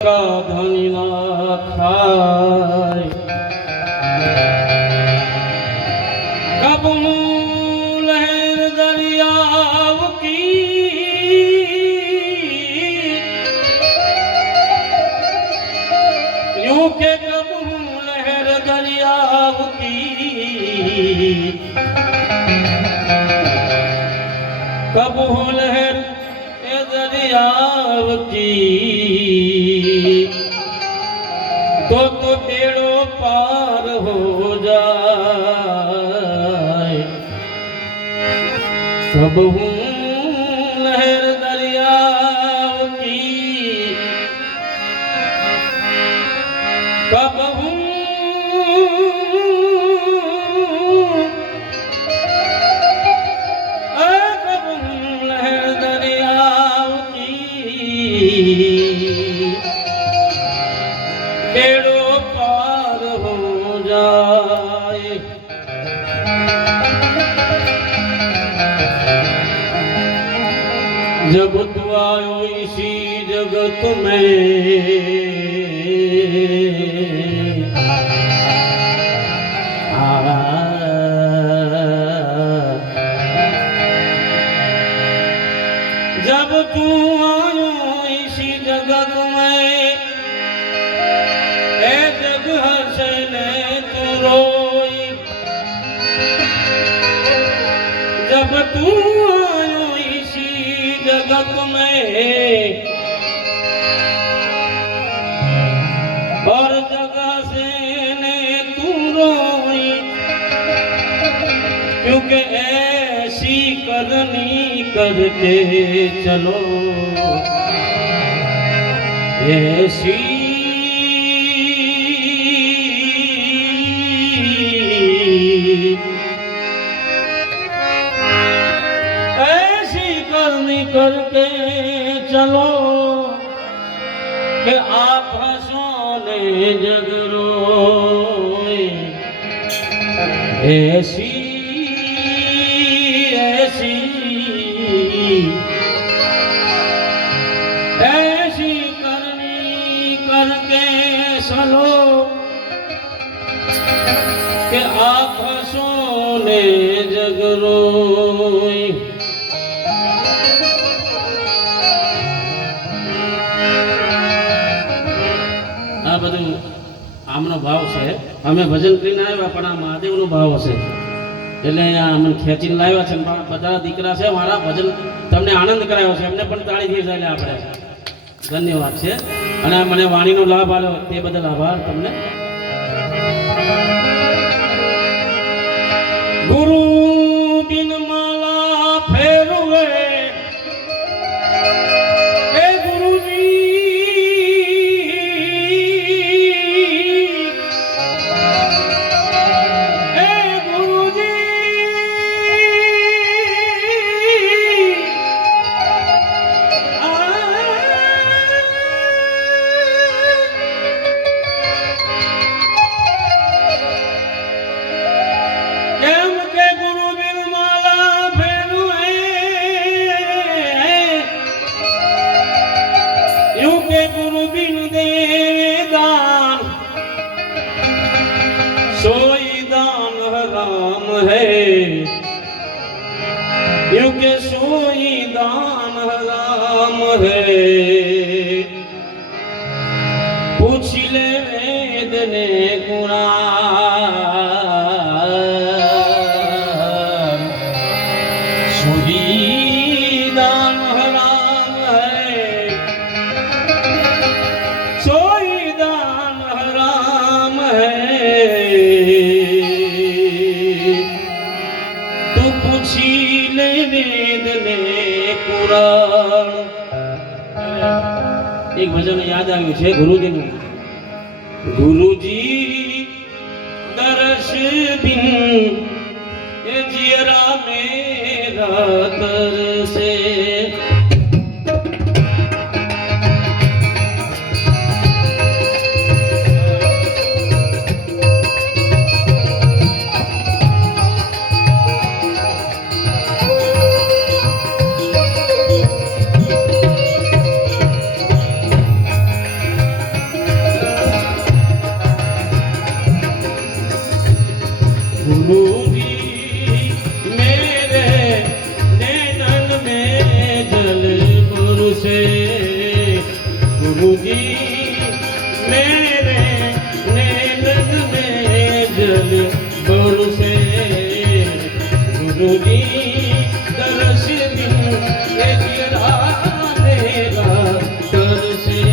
ધની ના થાય કબ હું લહેર દરિયાવ કી यूं के कब हूँ लहर दरियाव की कब हूँ लहर दरियाव की तो बेड़ो पार हो जाए कब हूँ लहर दरियाव की कब हूँ लहर दरियाव की बेड़ो पार हो जाए जब तू आयो इसी जगत में जब तू आयो इसी जगत में ए जग हंसने तू रोई जब तू आयो इसी जगत में और जगह से ने तू रोई क्योंकि ऐसी करनी करके चलो ऐसी करनी करके चलो कि आप हंसोने जग रोए ऐसी ऐसी ऐसी करनी करके चलो कि आप हंसोने जग रोए આ બધું આમનો ભાવ છે અમે ભજન કરીને આવ્યા પણ આ મહાદેવનો ભાવ હશે એટલે અમને ખેંચીને લાવ્યા છે બધા દીકરા છે મારા ભજન તમને આનંદ કરાયો છે એમને પણ તાળી થઈ જાય આપણે ધન્યવાદ છે અને મને વાણીનો લાભ આપ્યો તે બદલ આભાર તમને ગુરુ બિન માલા ફેરવે गुरु बिन दे दान सोई दान हराम है क्योंकि सोई दान हराम है पूछ ले वेद ने कुरान सोई दान हराम है सोई दान हराम है तू पूछी ले वेद ने कुरान एक भजन याद આવ્યું છે ગુરુજીનું ગુરુજી દર્શ બિન એ જીરા મેરા તરસે जी मेरे नैनन में जल बरसे गुरुजी तरस बिन ये तेरा मेरा तरसे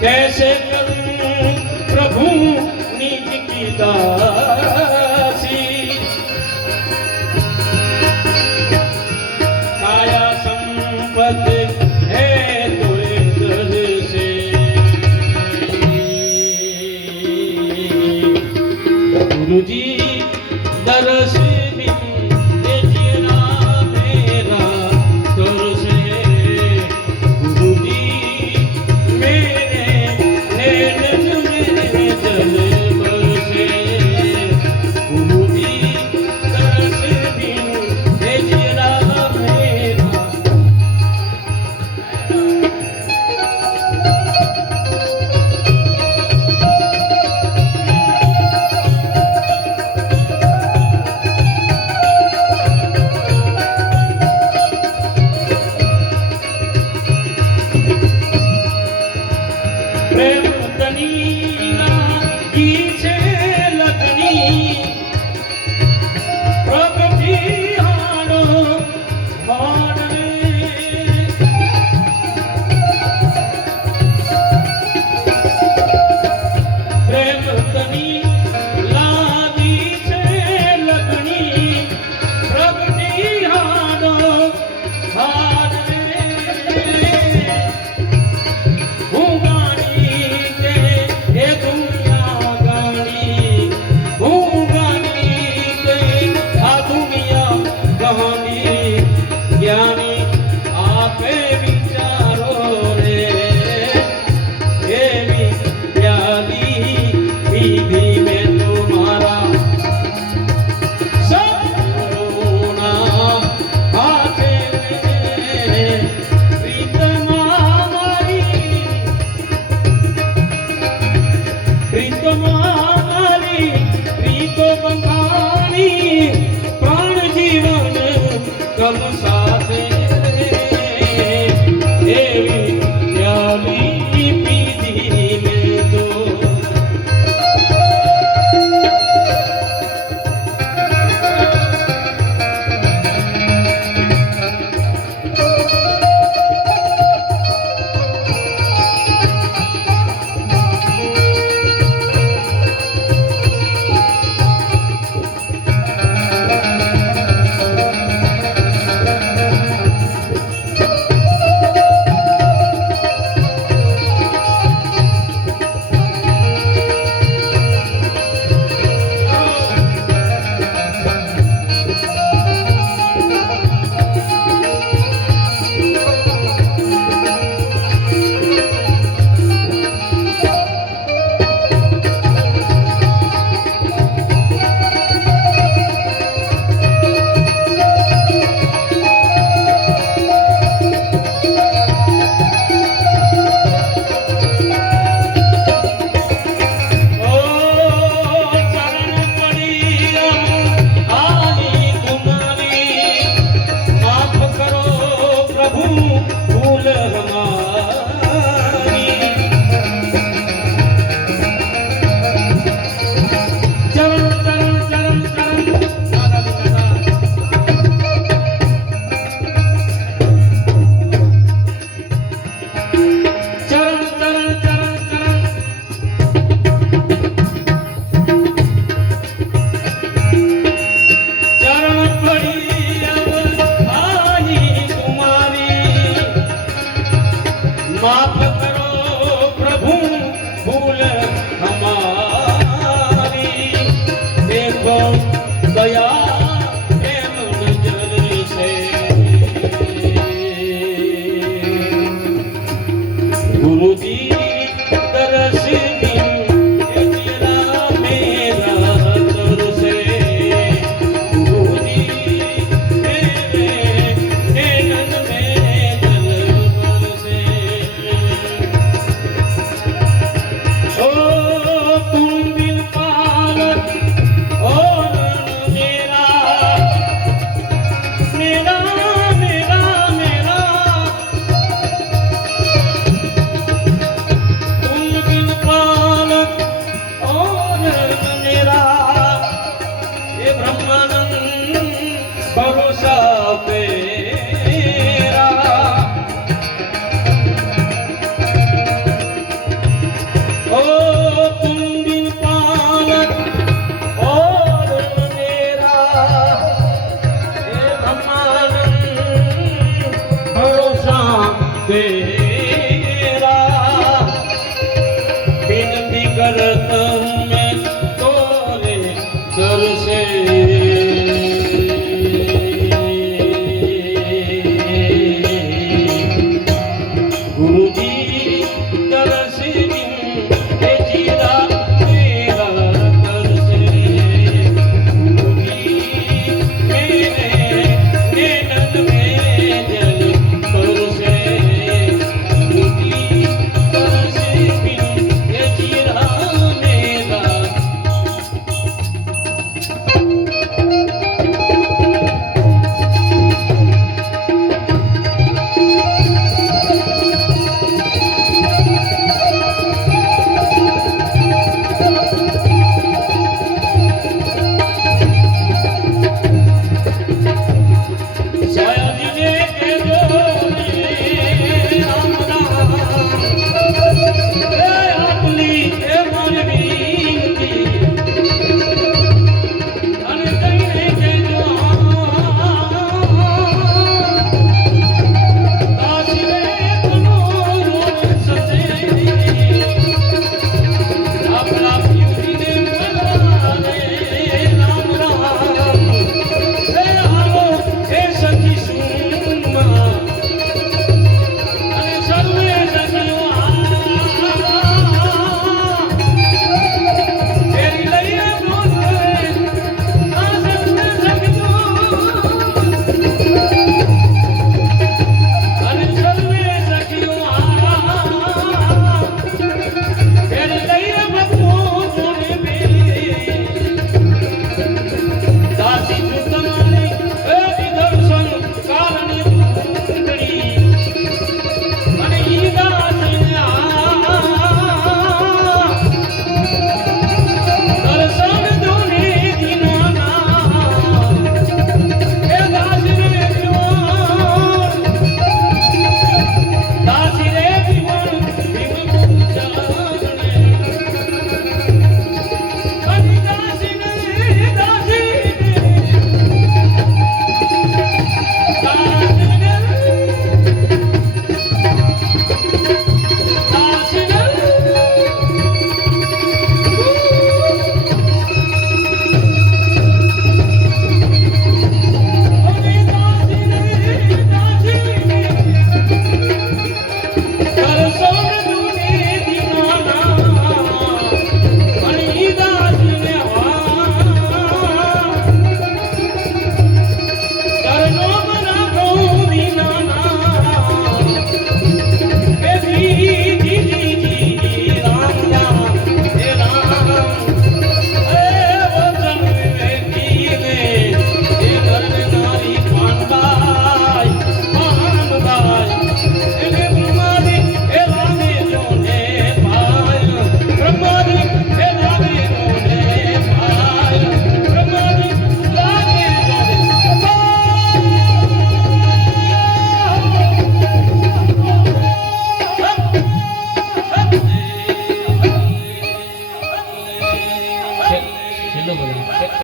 कैसे करूं प्रभु निज की दासी काया संपत्ति है तुझे दर से गुरु जी दरस माफ करो प्रभु भूल हमारी, देखो दया प्रेम नजर से, गुरु जी तरस बिन तेरा मेरा तरस है, गुरु जी तेरे नैनन में जल बरसे। ओ तुम बिन पालक और मेरा मेरा मेरा मेरा, तुम बिन पालक और मेरा, ये ब्रह्मानंद भरोसा तेरा। ओ तुम बिन पालक और मेरा, ये ब्रह्मानंद भरोसा तेरा।